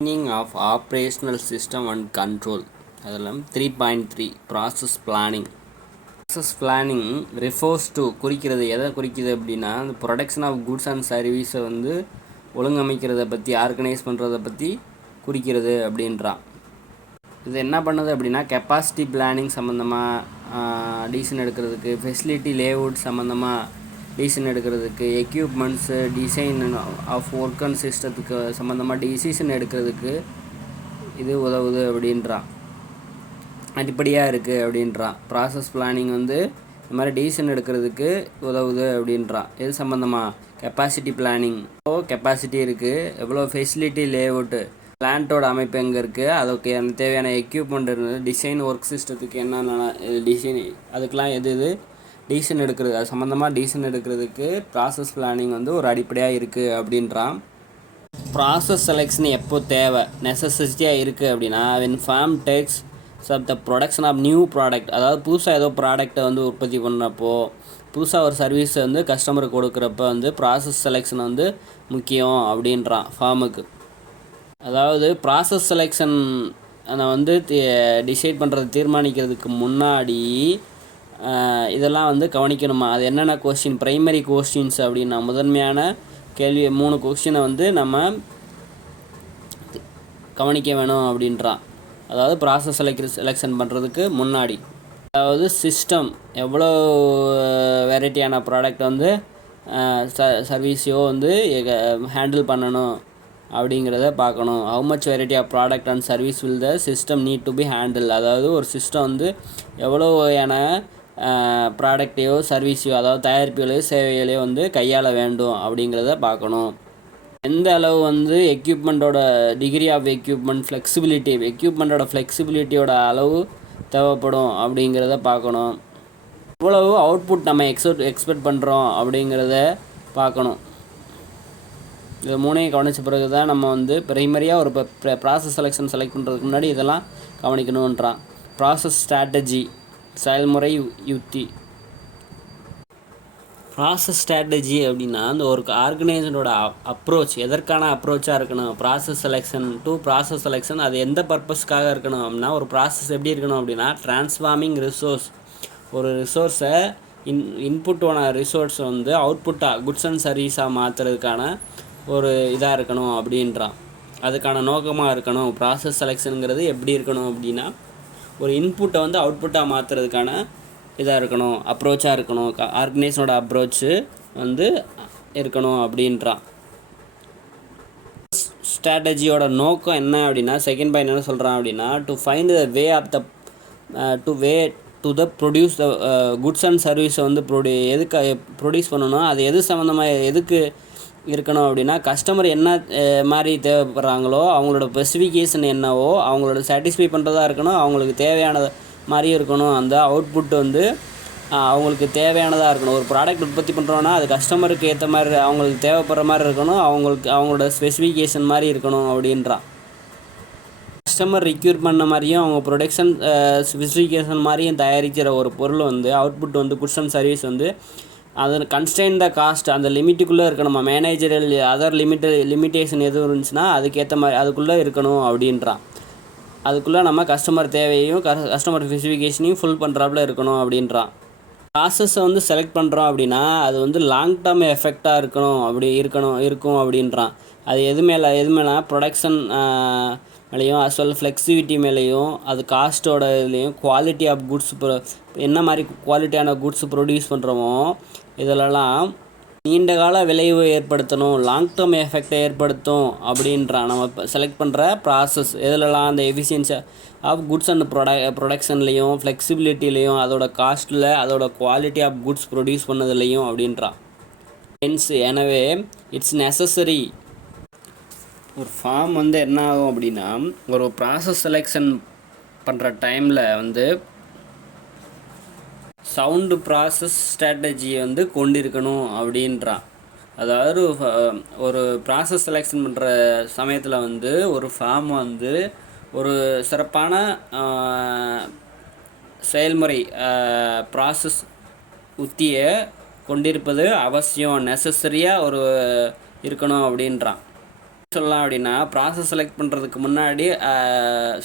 Meaning of operational system and control. அதெல்லாம் 3.3 process planning. Process planning refers to குறிக்கிறது எதை குறிக்கிறது அப்படின்னா அந்த ப்ரொடக்ஷன் ஆஃப் குட்ஸ் அண்ட் சர்வீஸை வந்து ஒழுங்கமைக்கிறத பற்றி ஆர்கனைஸ் பண்ணுறதை பற்றி குறிக்கிறது அப்படின்றான். இது என்ன பண்ணுது அப்படின்னா கெப்பாசிட்டி பிளானிங் சம்மந்தமாக டிசிஷன் எடுக்கிறதுக்கு, ஃபெசிலிட்டி லேஅவுட் சம்மந்தமாக டிசிஷன் எடுக்கிறதுக்கு, equipments design of work and சிஸ்டத்துக்கு சம்மந்தமாக டிசிஷன் எடுக்கிறதுக்கு இது உதவுது அப்படின்றான். அடிப்படையாக இருக்குது அப்படின்றான். ப்ராசஸ் பிளானிங் வந்து இந்த மாதிரி டிசிஷன் எடுக்கிறதுக்கு உதவுது அப்படின்றான். எது சம்மந்தமாக? Capacity planning. கெப்பாசிட்டி இருக்குது, எவ்வளோ ஃபெசிலிட்டி லேஅவுட்டு, பிளான்ட்டோட அமைப்பு எங்கே இருக்குது, அதுக்கு தேவையான எக்யூப்மெண்ட் இருக்குது, டிசைன் ஒர்க் சிஸ்டத்துக்கு என்னென்ன டிசைன், அதுக்கெலாம் எது டிசிஷன் எடுக்கிறது, அது சம்மந்தமாக டிசிஷன் எடுக்கிறதுக்கு ப்ராசஸ் பிளானிங் வந்து ஒரு அடிப்படையாக இருக்குது அப்படின்றான். ப்ராசஸ் செலெக்ஷன் எப்போ தேவை, நெசசிட்டியாக இருக்குது அப்படின்னா when firm takes up the production of new product, அதாவது புதுசாக ஏதோ ப்ராடக்டை வந்து உற்பத்தி பண்ணுறப்போ, புதுசாக ஒரு சர்வீஸை வந்து கஸ்டமருக்கு கொடுக்குறப்ப வந்து ப்ராசஸ் செலெக்ஷன் வந்து முக்கியம் அப்படின்றான் ஃபார்முக்கு. அதாவது ப்ராசஸ் செலெக்ஷன் அதை வந்து டிசைட் பண்ணுறது தீர்மானிக்கிறதுக்கு முன்னாடி இதெல்லாம் வந்து கவனிக்கணுமா. அது என்னென்ன கொஸ்டின், ப்ரைமரி கொஸ்டின்ஸ் அப்படின்னா முதன்மையான கேள்வி 3 கொஸ்டினை வந்து நம்ம கவனிக்க வேணும் அப்படின்றான். அதாவது ப்ராசஸ் செலெக்ஷன் பண்ணுறதுக்கு முன்னாடி, அதாவது சிஸ்டம் எவ்வளோ வெரைட்டியான ப்ராடக்ட் வந்து சர்வீஸையோ வந்து ஹேண்டில் பண்ணணும் அப்படிங்கிறத பார்க்கணும். How much variety of product and service will the system need to be handle, அதாவது ஒரு சிஸ்டம் வந்து எவ்வளோ வகையான ப்ராடக்டையோ சர்வீஸையோ, அதாவது தயாரிப்புகளையோ சேவைகளையோ வந்து கையாள வேண்டும் அப்படிங்கிறத பார்க்கணும். எந்த அளவு வந்து எக்யூப்மெண்ட்டோட டிகிரி ஆஃப் எக்யூப்மெண்ட் ஃப்ளெக்சிபிலிட்டி, எக்யூப்மெண்ட்டோட ஃப்ளெக்சிபிலிட்டியோட அளவு தேவைப்படும் அப்படிங்கிறத பார்க்கணும். எவ்வளவு அவுட்புட் நம்ம எக்ஸ்பெக்ட் பண்ணுறோம் அப்படிங்கிறத பார்க்கணும். இது 3ஐயும் கவனித்த பிறகு தான் நம்ம வந்து ப்ரைமரியாக ஒரு ப்ராசஸ் செலெக்ட் பண்ணுறதுக்கு முன்னாடி இதெல்லாம் கவனிக்கணுன்றான். ப்ராசஸ் ஸ்ட்ராட்டஜி, செயல்முறை யுக்தி. ப்ராசஸ் ஸ்ட்ராட்டஜி அப்படின்னா அந்த ஒரு ஆர்கனைசேஷனோட அப்ரோச் எதற்கான அப்ரோச்சாக இருக்கணும். Process selection to process selection அது எந்த பர்பஸ்க்காக இருக்கணும் அப்படின்னா, ஒரு ப்ராசஸ் எப்படி இருக்கணும் அப்படின்னா ட்ரான்ஸ்ஃபார்மிங் ரிசோர்ஸ், ஒரு ரிசோர்ஸை இன்புட்டான ரிசோர்ஸை வந்து அவுட்புட்டாக குட்ஸ் அண்ட் சர்வீஸாக மாற்றுறதுக்கான ஒரு இதாக இருக்கணும் அப்படின்றான். அதுக்கான நோக்கமாக இருக்கணும். ப்ராசஸ் செலெக்ஷனுங்கிறது எப்படி இருக்கணும் அப்படின்னா ஒரு இன்புட்டை வந்து அவுட்புட்டாக மாற்றுறதுக்கான இதாக இருக்கணும், அப்ரோச்சாக இருக்கணும். ஆர்கனைசேஷனோட அப்ரோச்சு வந்து இருக்கணும் அப்படின்றான். ஸ்ட்ராட்டஜியோட நோக்கம் என்ன அப்படின்னா, செகண்ட் பாயிண்ட் என்ன சொல்கிறான் அப்படின்னா, to find the way of the to the produce the goods and சர்வீஸை வந்து எதுக்கு ப்ரொடியூஸ் பண்ணணும், அது எது சம்மந்தமாக எதுக்கு இருக்கணும் அப்படின்னா, கஸ்டமர் என்ன மாதிரி தேவைப்படுறாங்களோ அவங்களோட ஸ்பெசிஃபிகேஷன் என்னவோ அவங்களோட சாட்டிஸ்ஃபை பண்ணுறதா இருக்கணும், அவங்களுக்கு தேவையானது மாதிரியும் இருக்கணும். அந்த அவுட்புட் வந்து அவங்களுக்கு தேவையானதாக இருக்கணும். ஒரு ப்ராடக்ட் உற்பத்தி பண்ணுறோன்னா அது கஸ்டமருக்கு ஏற்ற மாதிரி அவங்களுக்கு தேவைப்படுற மாதிரி இருக்கணும், அவங்களோட ஸ்பெசிஃபிகேஷன் மாதிரி இருக்கணும் அப்படின்றான். கஸ்டமர் ரிக்யூர் பண்ண மாதிரியும் அவங்க ப்ரொடக்ஷன் ஸ்பெசிஃபிகேஷன் மாதிரியும் தயாரிக்கிற ஒரு பொருள் வந்து அவுட்புட் வந்து குட்ஸ் அண்ட் சர்வீஸ் வந்து அது கன்ஸ்ட்ரெயின் த காஸ்ட், அந்த லிமிட்டுக்குள்ளே இருக்கணும். மேனேஜரல் அதர் லிமிட்டேஷன் எதுவும் இருந்துச்சுன்னா அதுக்கேற்ற மாதிரி அதுக்குள்ளே இருக்கணும் அப்படின்றான். அதுக்குள்ளே நம்ம கஸ்டமர் தேவையையும் கஸ்டமர் ஸ்பெசிஃபிகேஷனையும் ஃபுல் பண்ணுறாப்புல இருக்கணும் அப்படின்றான். ப்ராசஸை வந்து செலக்ட் பண்ணுறோம் அப்படின்னா அது வந்து லாங் டேர்ம் எஃபெக்டாக இருக்கும் அப்படின்றான். அது எது மேலே ப்ரொடக்ஷன் மேலேயும் அஸ்வல் ஃப்ளெக்சிபிலிட்டி மேலேயும், அது காஸ்ட்டோட இதுலேயும், குவாலிட்டி ஆஃப் குட்ஸ் என்ன மாதிரி குவாலிட்டியான குட்ஸ் ப்ரொடியூஸ் பண்ணுறோமோ இதிலலாம் நீண்டகால விளைவு ஏற்படுத்தணும், லாங் டேர்ம் எஃபெக்டை ஏற்படுத்தும் அப்படின்றான். நம்ம செலக்ட் பண்ணுற ப்ராசஸ் எதுலலாம் அந்த எஃபிஷியன்சி ஆஃப் குட்ஸ் அண்ட் ப்ரொடக்ஷன்லேயும், ஃப்ளெக்சிபிலிட்டிலையும், அதோட காஸ்ட்டில், அதோட குவாலிட்டி ஆஃப் குட்ஸ் ப்ரொடியூஸ் பண்ணதுலேயும் அப்படின்றான். எனவே இட்ஸ் நெசசரி. ஒரு ஃபார்ம் வந்து என்ன ஆகும் அப்படின்னா, ஒரு ப்ராசஸ் செலெக்ஷன் பண்ணுற டைமில் வந்து சவுண்டு ப்ராசஸ் ஸ்ட்ராட்டஜியை வந்து கொண்டிருக்கணும் அப்படின்றான். அதாவது ஒரு ப்ராசஸ் செலெக்ஷன் பண்ணுற சமயத்தில் வந்து ஒரு ஃபார்ம் வந்து ஒரு சிறப்பான செயல்முறை ப்ராசஸ் உத்தியை கொண்டிருப்பது அவசியம், நெசசரியாக இருக்கணும் அப்படின்றான். சொல்லலாம் அப்படின்னா ப்ராசஸ் செலக்ட் பண்ணுறதுக்கு முன்னாடி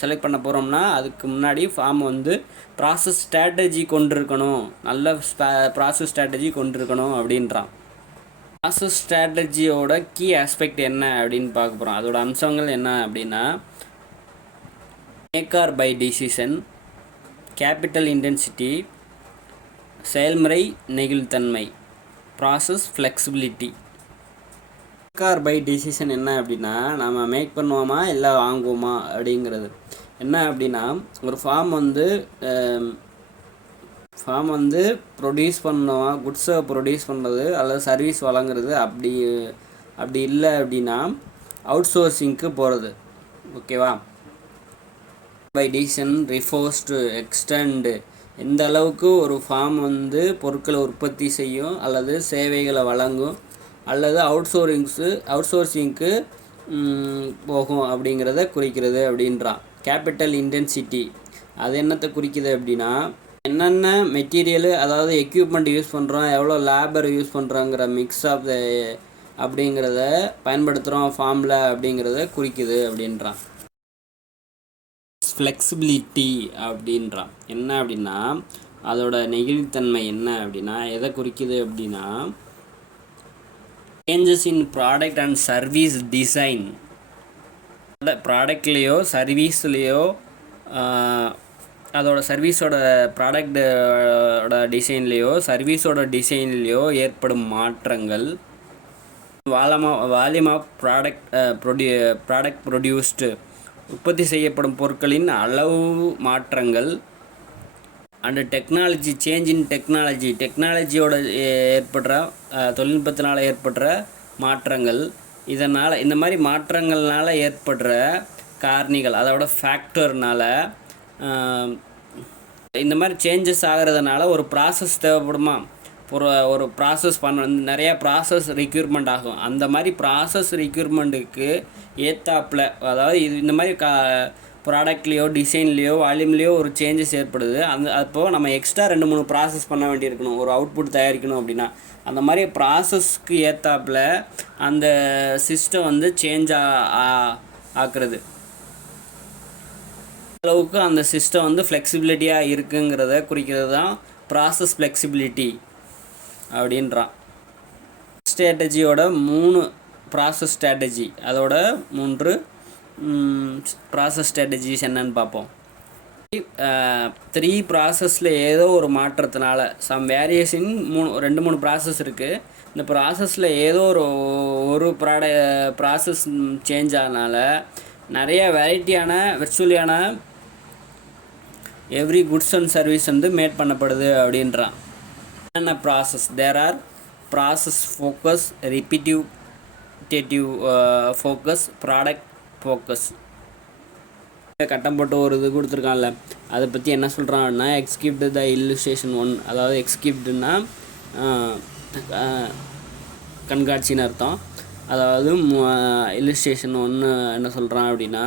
செலக்ட் பண்ண போகிறோம்னா அதுக்கு முன்னாடி ஃபார்ம் வந்து ப்ராசஸ் ஸ்ட்ராட்டஜி கொண்டிருக்கணும், நல்ல ப்ராசஸ் ஸ்ட்ராட்டஜி கொண்டிருக்கணும் அப்படின்றான். ப்ராசஸ் ஸ்ட்ராட்டஜியோட கீ ஆஸ்பெக்ட் என்ன அப்படின்னு பார்க்க போகிறோம். அதோட அம்சங்கள் என்ன அப்படின்னா make or buy decision, capital intensity, செயல்முறை நெகிழ்தன்மை, process flexibility. Make or buy decision என்ன அப்படின்னா நம்ம மேக் பண்ணுவோமா இல்லை வாங்குவோமா அப்படிங்கிறது. என்ன அப்படின்னா ஒரு ஃபார்ம் வந்து ப்ரொடியூஸ் பண்ணுவோம், குட்ஸை ப்ரொடியூஸ் பண்ணுறது அல்லது சர்வீஸ் வழங்குறது. அப்படி இல்லை அப்படின்னா அவுட் சோர்சிங்க்கு போகிறது. ஓகேவா? By decision refers to extent, எந்த அளவுக்கு ஒரு ஃபார்ம் வந்து பொருட்களை உற்பத்தி செய்யும் அல்லது சேவைகளை வழங்கும் அல்லது அவுட் சோர்சிங்க்கு போகும் அப்படிங்கிறத குறிக்கிறது அப்படின்றான். கேபிட்டல் இன்டென்சிட்டி அது என்னத்தை குறிக்குது அப்படின்னா என்னென்ன மெட்டீரியலு அதாவது எக்யூப்மெண்ட் யூஸ் பண்ணுறோம், எவ்வளோ லேபர் யூஸ் பண்ணுறோங்கிற மிக்ஸ் ஆஃப் த அப்படிங்கிறத பயன்படுத்துகிறோம் ஃபார்மில் அப்படிங்கிறத குறிக்குது அப்படின்றான். ஃப்ளெக்சிபிலிட்டி அப்படின்றான். என்ன அப்படின்னா அதோட நெகிழ்தன்மை என்ன அப்படின்னா எதை குறிக்குது அப்படின்னா changes in product and service design. ப்ராடக்ட்லேயோ சர்வீஸ்லேயோ அதோட சர்வீஸோட ப்ராடக்டோட டிசைன்லேயோ சர்வீஸோட டிசைன்லேயோ ஏற்படும் மாற்றங்கள், வால்யூம் ஆஃப் ப்ராடக்ட் ப்ரொடியூஸ்டு, உற்பத்தி செய்யப்படும் பொருட்களின் அளவு மாற்றங்கள், அண்டு டெக்னாலஜி சேஞ்ச் இன் டெக்னாலஜியோட ஏற்படுற தொழில்நுட்பத்தினால் ஏற்படுற மாற்றங்கள். இதனால் இந்த மாதிரி மாற்றங்கள்னால ஏற்படுற காரணிகள் அதோட ஃபேக்டர்னால் இந்த மாதிரி சேஞ்சஸ் ஆகிறதுனால ஒரு ப்ராசஸ் தேவைப்படுமா, ஒரு ப்ராசஸ் நிறையா ப்ராசஸ் ரிக்யூர்மெண்ட் ஆகும். அந்த மாதிரி ப்ராசஸ் ரிக்யூர்மெண்ட்டுக்கு ஏற்றாப்புல அதாவது இந்த மாதிரி ப்ராடக்ட்லேயோ டிசைன்லேயோ வால்யூம்லேயோ ஒரு சேஞ்சஸ் ஏற்படுது. அப்போது நம்ம எக்ஸ்ட்ரா 2-3 ப்ராசஸ் பண்ண வேண்டியிருக்கணும் ஒரு அவுட்புட் தயாரிக்கணும் அப்படின்னா. அந்த மாதிரி ப்ராசஸ்க்கு ஏற்றாப்புல அந்த சிஸ்டம் வந்து சேஞ்ச் ஆக்குறது அளவுக்கு அந்த சிஸ்டம் வந்து ஃப்ளெக்சிபிலிட்டியாக இருக்குங்கிறத குறிக்கிறது தான் ப்ராசஸ் ஃப்ளெக்சிபிலிட்டி அப்படின்றான். ஸ்ட்ராட்டஜியோட 3 ப்ராசஸ் ஸ்ட்ராட்டஜி, அதோட 3 ப்ராசஸ் ஸ்ட்ராட்டஜிஸ் என்னன்னு பார்ப்போம். 3 ப்ராசஸில் ஏதோ ஒரு மாற்றத்தினால சம் வேரியேஷன் 2-3 ப்ராசஸ் இருக்குது. இந்த ப்ராசஸில் ஏதோ ஒரு ப்ராசஸ் சேஞ்ச் ஆனால நிறைய வெரைட்டியான விர்ச்சுவலியான எவ்ரி குட்ஸ் அண்ட் சர்வீஸ் வந்து மேட் பண்ணப்படுது அப்படின்றான். என்னென்ன process? There are process focus, repetitive focus, product focus. கட்டம் போட்டு ஒரு இது கொடுத்துருக்கான்ல அதை பற்றி என்ன சொல்கிறான்னா எக்ஸிக்யூட் த இல்லுஸ்ட்ரேஷன் 1, அதாவது எக்ஸிக்யூட்னா கண்காட்சின்னு அர்த்தம். அதாவது இல்லுஸ்ட்ரேஷன் 1 என்ன சொல்கிறான் அப்படின்னா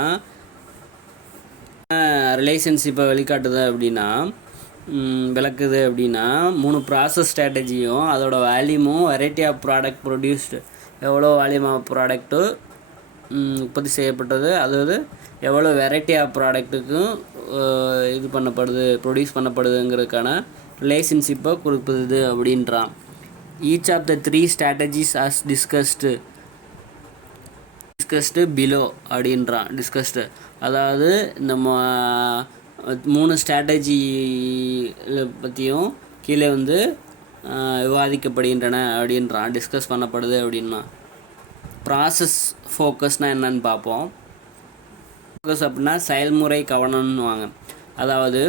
ரிலேஷன்ஷிப்பை வெளிக்காட்டுது அப்படின்னா விளக்குது அப்படின்னா 3 ப்ராசஸ் ஸ்ட்ராட்டஜியும் அதோட வேல்யூமும் வெரைட்டி ஆஃப் ப்ராடக்ட் ப்ரொடியூஸ்டு, எவ்வளோ வேல்யூம் ஆஃப் ப்ராடக்ட்டு உற்பத்தி செய்யப்பட்டது, அதாவது எவ்வளோ வெரைட்டி ஆஃப் ப்ராடக்ட்டுக்கும் இது பண்ணப்படுது ப்ரொடியூஸ் பண்ணப்படுதுங்கிறதுக்கான ரிலேஷன்ஷிப்பை கொடுக்குது அப்படின்றான். Each of the 3 strategies as discussed below அப்படின்றான். டிஸ்கஸ்டு அதாவது இந்த 3 ஸ்ட்ராட்டஜி பற்றியும் கீழே வந்து விவாதிக்கப்படுகின்றன அப்படின்றான், டிஸ்கஸ் பண்ணப்படுது அப்படின்னா. ப்ராசஸ் ஃபோக்கஸ்னால் என்னன்னு பார்ப்போம். ஃபோக்கஸ் அப்படின்னா செயல்முறை கவனம்னுவாங்க. அதாவது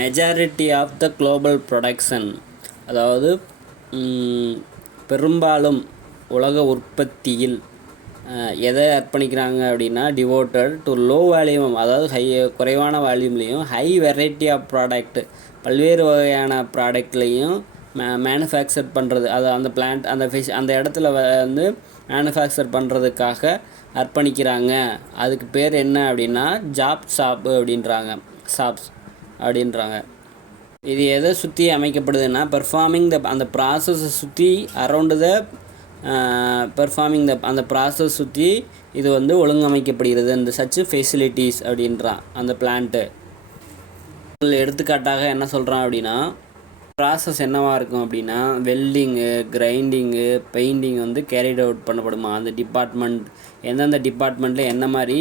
majority of the global production, அதாவது பெரும்பாலும் உலக உற்பத்தியில் எதை அர்ப்பணிக்கிறாங்க அப்படின்னா டிவோட்டட் டு லோ வேல்யூம், அதாவது குறைவான வேல்யூம்லேயும் ஹை வெரைட்டி ஆஃப் ப்ராடக்ட், பல்வேறு வகையான ப்ராடக்ட்லேயும் மேனுஃபேக்சர் பண்ணுறது, அது அந்த பிளான்ட் அந்த இடத்துல வந்து மேனுஃபேக்சர் பண்ணுறதுக்காக அர்ப்பணிக்கிறாங்க. அதுக்கு பேர் என்ன அப்படின்னா ஷாப்ஸ் அப்படின்றாங்க. இது எதை சுற்றி அமைக்கப்படுதுன்னா பெர்ஃபார்மிங் அந்த ப்ராசஸை சுற்றி அரவுண்டு த பெர்ஃபார்மிங் அந்த ப்ராசஸ் சுற்றி இது வந்து ஒழுங்கமைக்கப்படுகிறது அந்த சச் ஃபெசிலிட்டிஸ் அப்படின்றான் அந்த பிளான்ட்டு. எடுத்துக்காட்டாக என்ன சொல்கிறான் அப்படின்னா, ப்ராசஸ் என்னவாக இருக்கும் அப்படின்னா, வெல்டிங்கு, கிரைண்டிங்கு, பெயிண்டிங் வந்து கேரிட் அவுட் பண்ணப்படுமா. அந்த டிபார்ட்மெண்ட் எந்தெந்த டிபார்ட்மெண்ட்டில் என்ன மாதிரி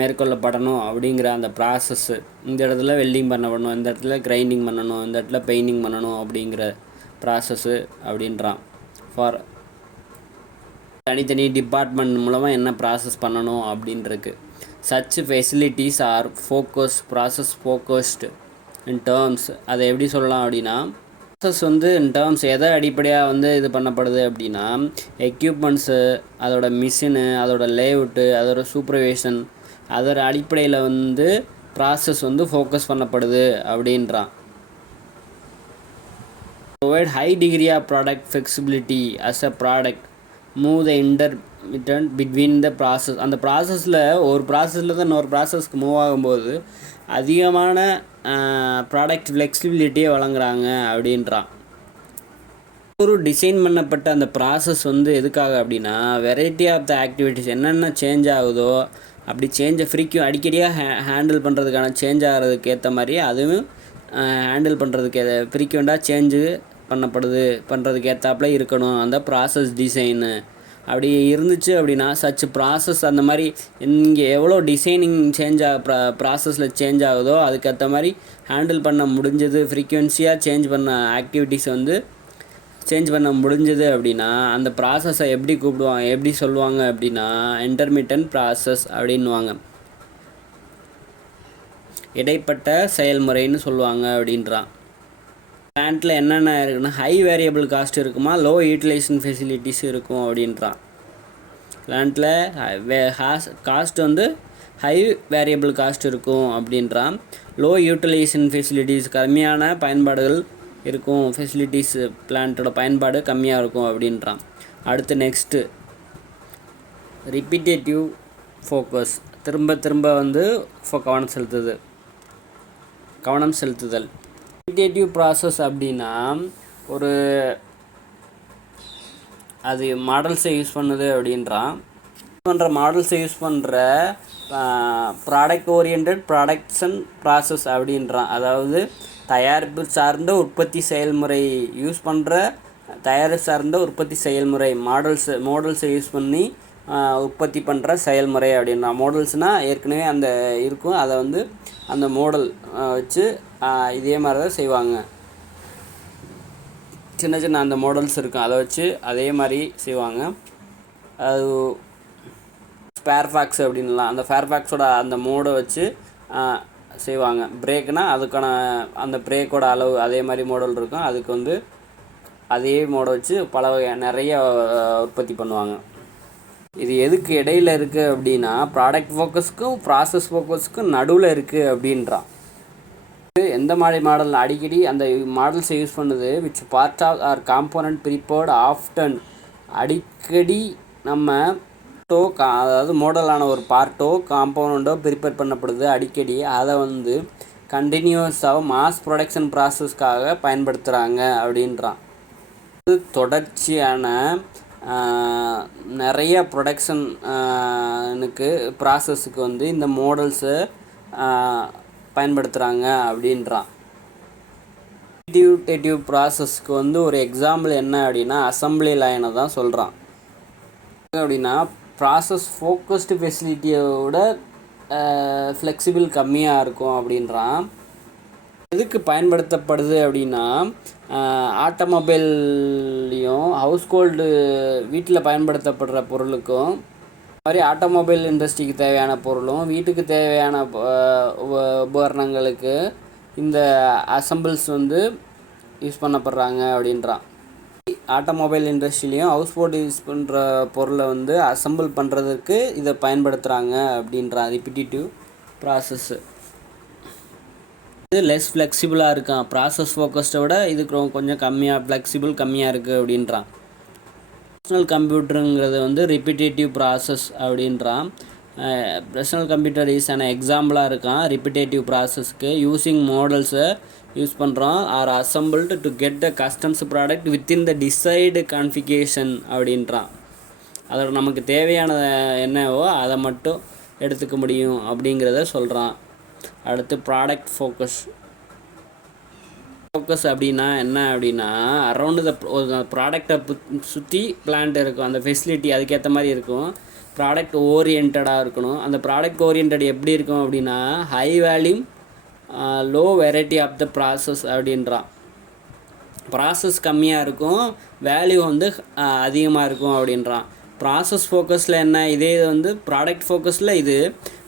மேற்கொள்ளப்படணும் அப்படிங்கிற அந்த ப்ராசஸ்ஸு. இந்த இடத்துல வெல்டிங் பண்ணணும், இந்த இடத்துல கிரைண்டிங் பண்ணணும், இந்த இடத்துல பெயிண்டிங் பண்ணணும் அப்படிங்கிற ப்ராசஸ்ஸு அப்படின்றான். ஃபார் தனித்தனி டிபார்ட்மெண்ட் மூலமாக என்ன ப்ராசஸ் பண்ணணும் அப்படின்ருக்கு. Such facilities are process focused in terms. அதை எப்படி சொல்லலாம் அப்படின்னா, ப்ராசஸ் வந்து இன் டேர்ம்ஸ் எதை அடிப்படையாக வந்து இது பண்ணப்படுது அப்படின்னா, எக்யூப்மெண்ட்ஸு, அதோட மிஷினு, அதோட லேஅவுட்டு, அதோட சூப்பர்வைஷன், அதோட அடிப்படையில் வந்து ப்ராசஸ் வந்து ஃபோக்கஸ் பண்ணப்படுது அப்படின்றான். Provide high degree of product flexibility as a product move the intermittent between the process. அந்த ப்ராசஸில் ஒரு ப்ராசஸில் தான் இன்னொரு ப்ராசஸ்க்கு மூவ் ஆகும்போது அதிகமான ப்ராடக்ட் ஃப்ளெக்சிபிலிட்டியை வழங்குறாங்க அப்படின்றான். ஒரு டிசைன் பண்ணப்பட்ட அந்த ப்ராசஸ் வந்து எதுக்காக அப்படின்னா, வெரைட்டி ஆஃப் த ஆக்டிவிட்டீஸ் என்னென்ன சேஞ்ச் ஆகுதோ அப்படி சேஞ்சை அடிக்கடியாக ஹேண்டில் பண்ணுறதுக்கான சேஞ்ச் ஆகிறதுக்கு ஏற்ற மாதிரி அதுவும் ஹேண்டில் பண்ணுறதுக்கு ஃப்ரீக்வெண்ட்டாக சேஞ்சு பண்ணுறதுக்கு ஏற்றாப்புல இருக்கணும் அந்த ப்ராசஸ் டிசைனு. அப்படி இருந்துச்சு அப்படின்னா சச் ப்ராசஸ் அந்த மாதிரி இங்கே எவ்வளோ டிசைனிங் ப்ராசஸில் சேஞ்ச் ஆகுதோ அதுக்கேற்ற மாதிரி ஹேண்டில் பண்ண முடிஞ்சது, ஃப்ரீக்வென்சியாக ஆக்டிவிட்டீஸை வந்து சேஞ்ச் பண்ண முடிஞ்சது அப்படின்னா அந்த ப்ராசஸை எப்படி சொல்லுவாங்க அப்படின்னா இன்டர்மிட்டன்ட் ப்ராசஸ் அப்படின்வாங்க. இடைப்பட்ட செயல்முறைன்னு சொல்லுவாங்க அப்படின்றான். பிளான்ட்டில் என்னென்ன இருக்குன்னா, ஹை வேரியபிள் காஸ்ட் இருக்குமா, லோ யூட்டிலைசேஷன் ஃபெசிலிட்டிஸ் இருக்கும் அப்படின்றான். பிளான்ட்டில் காஸ்ட் வந்து ஹை வேரியபிள் காஸ்ட் இருக்கும் அப்படின்றான். லோ யூட்டிலைசேஷன் ஃபெசிலிட்டிஸ் கம்மியான பயன்பாடுகள் இருக்கும், ஃபெசிலிட்டிஸ் பிளான்ட்டோட பயன்பாடு கம்மியாக இருக்கும் அப்படின்றான். அடுத்து நெக்ஸ்ட்டு ரிப்பீட்டேட்டிவ் ஃபோக்கஸ், திரும்ப வந்து கவனம் செலுத்துதல். ரிப்பீட்டேட்டிவ் ப்ராசஸ் அப்படின்னா அது மாடல்ஸை யூஸ் பண்ணுது அப்படின்றான். மாடல்ஸை யூஸ் பண்ணுற ப்ராடக்ட் ஓரியன்ட் ப்ராடக்ஷன் ப்ராசஸ் அப்படின்றான். அதாவது தயாரிப்பு சார்ந்த உற்பத்தி செயல்முறை யூஸ் பண்ணுற உற்பத்தி செயல்முறை மாடல்ஸை யூஸ் பண்ணி உற்பத்தி பண்ணுற செயல்முறை அப்படின்னா. மாடல்ஸ்னால் ஏற்கனவே அந்த இருக்கும், அதை வந்து அந்த மாடல் வச்சு இதே மாதிரி தான் செய்வாங்க. சின்ன அந்த மாடல்ஸ் இருக்கும், அதை வச்சு அதே மாதிரி செய்வாங்க. அது ஃபேர்ஃபாக்ஸ் அப்படின்லாம், அந்த ஃபேர்ஃபாக்ஸோட அந்த மோடை வச்சு செய்வாங்க. பிரேக்குனால் அதுக்கான அந்த பிரேக்கோட அளவு அதே மாதிரி மாடல் இருக்கும், அதுக்கு வந்து அதே மோடை வச்சு நிறைய உற்பத்தி பண்ணுவாங்க. இது எதுக்கு இடையில் இருக்குது அப்படின்னா, ப்ராடக்ட் ஃபோக்கஸ்க்கும் ப்ராசஸ் ஃபோக்கஸ்க்கும் நடுவில் இருக்குது அப்படின்றான். எந்த மாதிரி மாடல் அடிக்கடி அந்த மாடல்ஸை யூஸ் பண்ணுது, which part of or component prepared often. அடிக்கடி நம்ம அதாவது மாடலான ஒரு பார்ட்டோ காம்போனண்ட்டோ ப்ரிப்பேர் பண்ணப்படுது அடிக்கடி. அதை வந்து கண்டினியூஸாக மாஸ் ப்ரொடக்ஷன் ப்ராசஸ்க்காக பயன்படுத்துகிறாங்க அப்படின்றான். தொடர்ச்சியான நிறைய ப்ரொடக்ஷனுக்கு ப்ராசஸுக்கு வந்து இந்த மாடல்ஸை பயன்படுத்துகிறாங்க அப்படின்றான். ரிப்பீட்டேட்டிவ் ப்ராசஸ்க்கு வந்து ஒரு எக்ஸாம்பிள் என்ன அப்படின்னா அசம்பிளி லைனை தான் சொல்கிறான். அப்படின்னா ப்ராசஸ் ஃபோக்கஸ்டு ஃபெசிலிட்டியோட ஃப்ளெக்சிபிள் கம்மியாக இருக்கும் அப்படின்றான். எதுக்கு பயன்படுத்தப்படுது அப்படின்னா, ஆட்டோமொபைல்லையும் ஹவுஸ்ஹோல்டு வீட்டில் பயன்படுத்தப்படுற பொருளுக்கும் மாதிரி ஆட்டோமொபைல் இண்டஸ்ட்ரிக்கு தேவையான பொருளும் வீட்டுக்கு தேவையான உபகரணங்களுக்கு இந்த அசம்பிள்ஸ் வந்து யூஸ் பண்ணப்படுறாங்க அப்படின்றான். ஆட்டோமொபைல் இண்டஸ்ட்ரியிலையும் ஹவுஸ்ஹோல்டு யூஸ் பண்ணுற பொருளை வந்து அசம்பிள் பண்ணுறதுக்கு இதை பயன்படுத்துகிறாங்க அப்படின்றான். ரிப்பீட்டேட்டிவ் ப்ராசஸ்ஸு இது லெஸ் ஃப்ளெக்சிபிளாக இருக்கான். ப்ராசஸ் ஃபோக்கஸ்டை விட இதுக்கு கொஞ்சம் கம்மியாக இருக்குது அப்படின்றான். பர்சனல் கம்ப்யூட்டருங்கிறது வந்து ரிப்பீட்டேட்டிவ் ப்ராசஸ் அப்படின்றான். பர்சனல் கம்ப்யூட்டர் இஸ் அன் எக்ஸாம்பிளாக இருக்கான் ரிப்பீட்டேட்டிவ் ப்ராசஸ்க்கு. யூஸிங் மாடல்ஸை யூஸ் பண்ணுறோம் or assembled to get the customs product within the decided configuration அப்படின்றான். அதோட நமக்கு தேவையான என்னவோ அதை மட்டும் எடுத்துக்க முடியும் அப்படிங்கிறத சொல்கிறான். அடுத்து ப்ராடக்ட் ஃபோக்கஸ் அப்படின்னா என்ன அப்படின்னா, அரௌண்டு ஒரு ப்ராடக்டை சுற்றி பிளான்ட் இருக்கும், அந்த ஃபெசிலிட்டி அதுக்கேற்ற மாதிரி இருக்கும். ப்ராடக்ட் ஓரியன்டாக இருக்கணும். அந்த ப்ராடக்ட் ஓரியன்ட் எப்படி இருக்கும் அப்படின்னா, high volume low variety of the process அப்படின்றான். ப்ராசஸ் கம்மியாக இருக்கும், வேல்யூ வந்து அதிகமாக இருக்கும் அப்படின்றான். ப்ராசஸ் ஃபோக்கஸில் என்ன, இதே இது வந்து ப்ராடக்ட் ஃபோக்கஸில் இது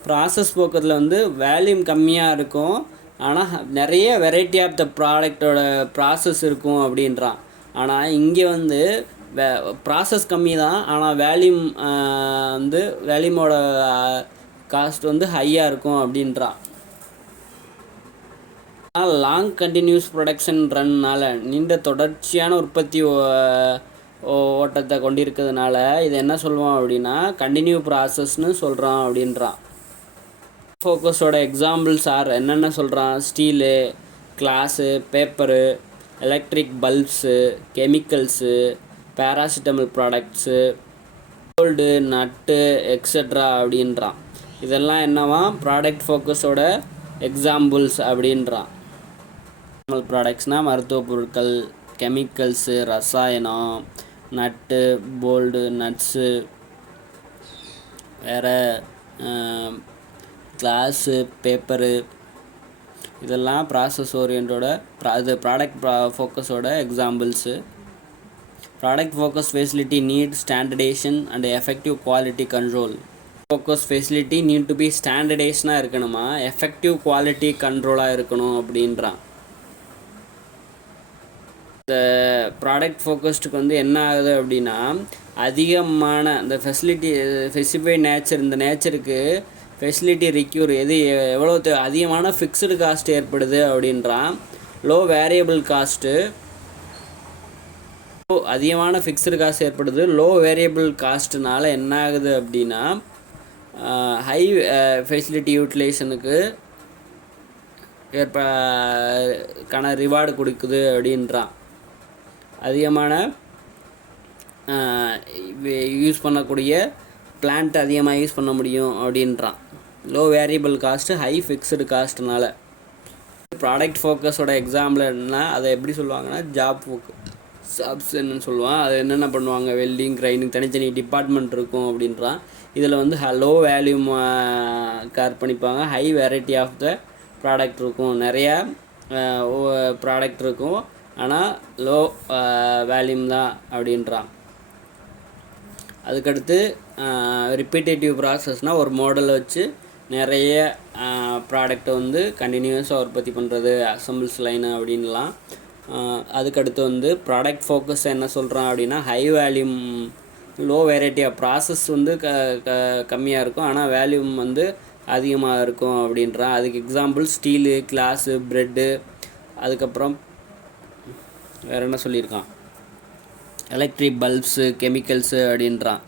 ப்ராசஸ் ஃபோக்கஸில் வந்து வேல்யூம் கம்மியாக இருக்கும், ஆனால் நிறைய வெரைட்டி ஆஃப் த ப்ராடக்டோட ப்ராசஸ் இருக்கும் அப்படின்றான். ஆனால் இங்கே வந்து ப்ராசஸ் கம்மி தான், ஆனால் வேல்யூம் வந்து வேல்யூமோட காஸ்ட் வந்து ஹையாக இருக்கும் அப்படின்றான். லாங் கண்டினியூஸ் ப்ரொடக்ஷன் ரன்னால் நீண்ட தொடர்ச்சியான உற்பத்தி ஓட்டத்தை கொண்டிருக்கிறதுனால இது என்ன சொல்லுவோம் அப்படின்னா கண்டினியூ ப்ராசஸ்னு சொல்கிறான் அப்படின்றான். ஃபோக்கஸோட எக்ஸாம்பிள்ஸ் என்னென்ன சொல்கிறான், steel, glass, paper, electric bulbs, chemicals, paracetamol products, gold, nut, extra அப்படின்றான். இதெல்லாம் என்னவா ப்ராடக்ட் ஃபோக்கஸோட எக்ஸாம்பிள்ஸ் அப்படின்றான். ப்ராடக்ட்ஸ்னால் மருத்துவ பொருட்கள், கெமிக்கல்ஸு, ரசாயனம், நட்டு, போல்டு, நட்ஸு, வேறு கிளாஸு, பேப்பரு, இதெல்லாம் ப்ராசஸ் ஓரியன்டோட இது ப்ராடக்ட் ஃபோக்கஸோட examples. Product focus facility need standardization and effective quality control. Focus facility need to be ஸ்டாண்டர்டைஸ்னாக இருக்கணுமா, எஃபெக்டிவ் குவாலிட்டி கண்ட்ரோலாக இருக்கணும் அப்படின்றான். இந்த ப்ராடக்ட் ஃபோக்கஸ்டுக்கு வந்து என்ன ஆகுது அப்படின்னா, அதிகமான இந்த ஃபெசிலிட்டி ஸ்பெசிஃபை நேச்சர், இந்த நேச்சருக்கு ஃபெசிலிட்டி ரிக்யூர் எவ்வளோ அதிகமான ஃபிக்ஸ்டு காஸ்ட் ஏற்படுது அப்படின்றான். லோ வேரியபிள் காஸ்ட்டு, அதிகமான ஃபிக்ஸ்டு காஸ்ட் ஏற்படுது. லோ வேரியபிள் காஸ்ட்டுனால என்ன ஆகுது அப்படின்னா ஹை ஃபெசிலிட்டி யூட்டிலைசேஷனுக்கு ரிவார்டு கொடுக்குது அப்படின்றான். அதிகமான யூஸ் பண்ணக்கூடிய பிளான்ட் அதிகமாக யூஸ் பண்ண முடியும் அப்படின்றான். Low variable cost high fixed காஸ்ட்னால. ப்ராடக்ட் ஃபோக்கஸோட எக்ஸாம்பிள் என்னன்னா, அதை எப்படி சொல்லுவாங்கன்னா ஜாப்ஸ் என்னன்னு சொல்லுவான். அது என்னென்ன பண்ணுவாங்க, வெல்டிங், கிரைண்டிங், தனித்தனி டிபார்ட்மெண்ட் இருக்கும் அப்படின்றான். இதில் வந்து லோ வேல்யூம் கேர் பண்ணிப்பாங்க, high variety of the product இருக்கும், நிறையா ப்ராடக்ட் இருக்கும், ஆனால் லோ வேல்யூம் தான் அப்படின்றான். அதுக்கடுத்து ரிப்பீட்டேட்டிவ் ப்ராசஸ்னால் ஒரு மாடலை வச்சு நிறைய ப்ராடக்டை வந்து கண்டினியூஸாக உற்பத்தி பண்ணுறது, அசம்பிள்ஸ் லைனு அப்படின்லாம். அதுக்கடுத்து வந்து ப்ராடக்ட் ஃபோக்கஸ் என்ன சொல்கிறான் அப்படின்னா, high volume low variety of process வந்து கம்மியாக இருக்கும், ஆனால் வேல்யூம் வந்து அதிகமாக இருக்கும் அப்படின்றான். அதுக்கு எக்ஸாம்பிள் ஸ்டீலு, கிளாஸு, ப்ரெட்டு, அதுக்கப்புறம் வேறு என்ன சொல்லியிருக்கான், எலக்ட்ரிக் பல்ப்ஸு, கெமிக்கல்ஸு அப்படின்றான்.